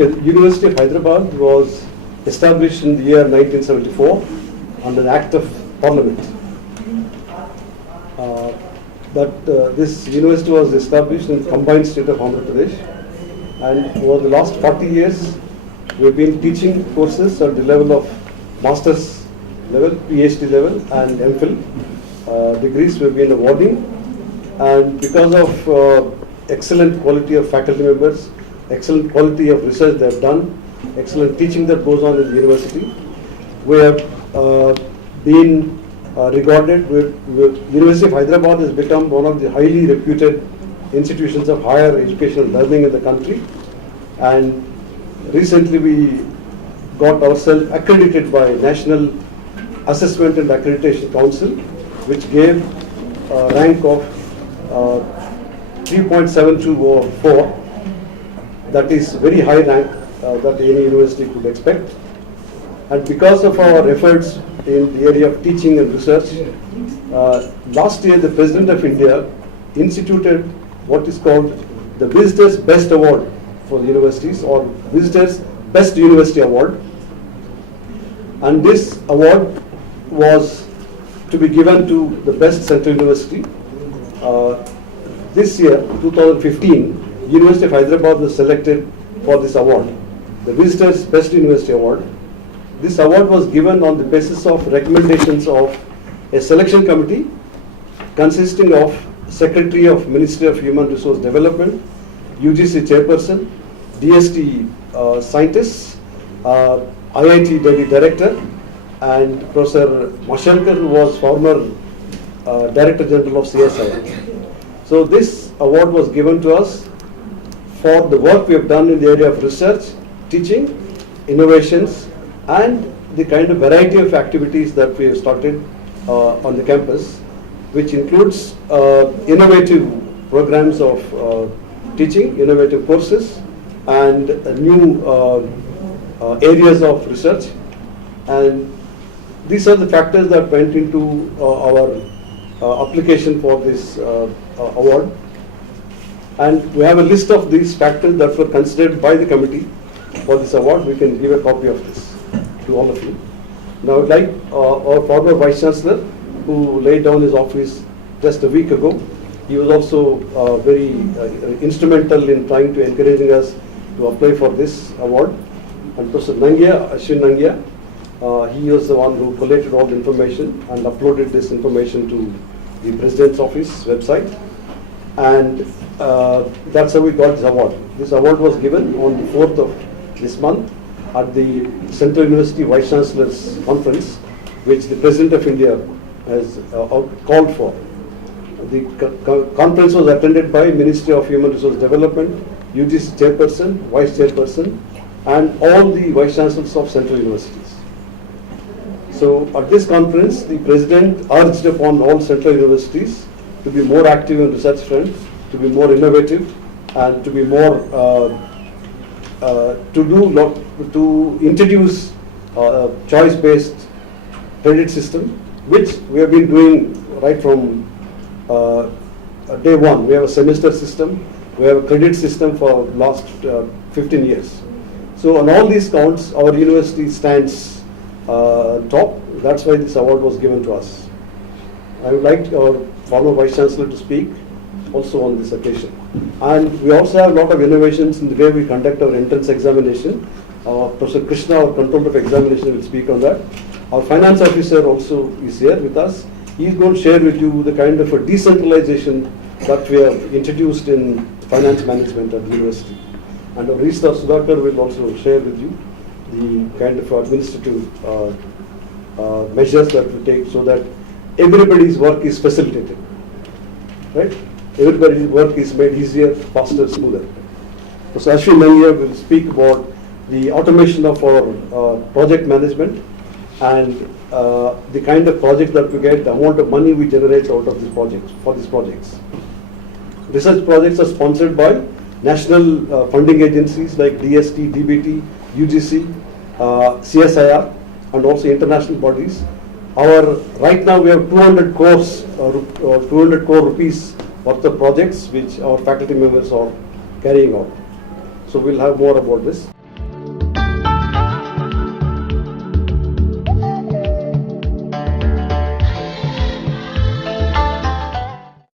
Okay, the University of Hyderabad was established in the year 1974 under an Act of Parliament. This university was established in the combined state of Andhra Pradesh, and over the last 40 years we have been teaching courses at the level of master's level, PhD level and MPhil degrees we have been awarding, and because of excellent quality of faculty members, excellent quality of research they have done, excellent teaching that goes on in the university, we have been regarded. University of Hyderabad has become one of the highly reputed institutions of higher educational learning in the country, and recently we got ourselves accredited by National Assessment and Accreditation Council, which gave a rank of 3.72 over 4. That is very high rank that any university could expect. And because of our efforts in the area of teaching and research, last year the President of India instituted what is called the Visitors Best Award for the universities, or Visitors Best University Award. And this award was to be given to the best central university. This year, 2015, University of Hyderabad was selected for this award, the Visitors Best University Award. This award was given on the basis of recommendations of a selection committee consisting of Secretary of Ministry of Human Resource Development, UGC Chairperson, DST scientists, IIT Delhi Director, and Professor Mashankar, who was former Director General of CSIR. So this award was given to us for the work we have done in the area of research, teaching, innovations, and the kind of variety of activities that we have started on the campus, which includes innovative programs of teaching, innovative courses, and new areas of research. And these are the factors that went into our application for this award. And we have a list of these factors that were considered by the committee for this award. We can give a copy of this to all of you. Now I would like our former Vice Chancellor, who laid down his office just a week ago. He was also very instrumental in trying to encouraging us to apply for this award. And Professor Nangia, Ashwin Nangia, he was the one who collated all the information and uploaded this information to the President's office website. And that's how we got this award. This award was given on the 4th of this month at the Central University Vice Chancellor's Conference, which the President of India has called for. The conference was attended by Ministry of Human Resource Development, UGC Chairperson, Vice Chairperson, and all the Vice Chancellors of Central Universities. So at this conference, the President urged upon all Central Universities to be more active in research front, to be more innovative, and to be more to introduce a choice-based credit system, which we have been doing right from day one. We have a semester system, we have a credit system for last 15 years. So on all these counts, our university stands top. That's why this award was given to us. I would like our former Vice Chancellor to speak also on this occasion. And we also have a lot of innovations in the way we conduct our entrance examination. Professor Krishna, our Controller of Examination, will speak on that. Our Finance Officer also is here with us. He is going to share with you the kind of a decentralization that we have introduced in finance management at the university. And our Registrar Sudhakar will also share with you the kind of administrative measures that we take so that everybody's work is facilitated, right? Everybody's work is made easier, faster, smoother. So Ashwin Nangia will speak about the automation of our project management and the kind of project that we get, the amount of money we generate out of these projects, for these projects. Research projects are sponsored by national funding agencies like DST, DBT, UGC, CSIR, and also international bodies. Right now we have 200 crores or 200 crore rupees worth of projects which our faculty members are carrying out. So we'll have more about this.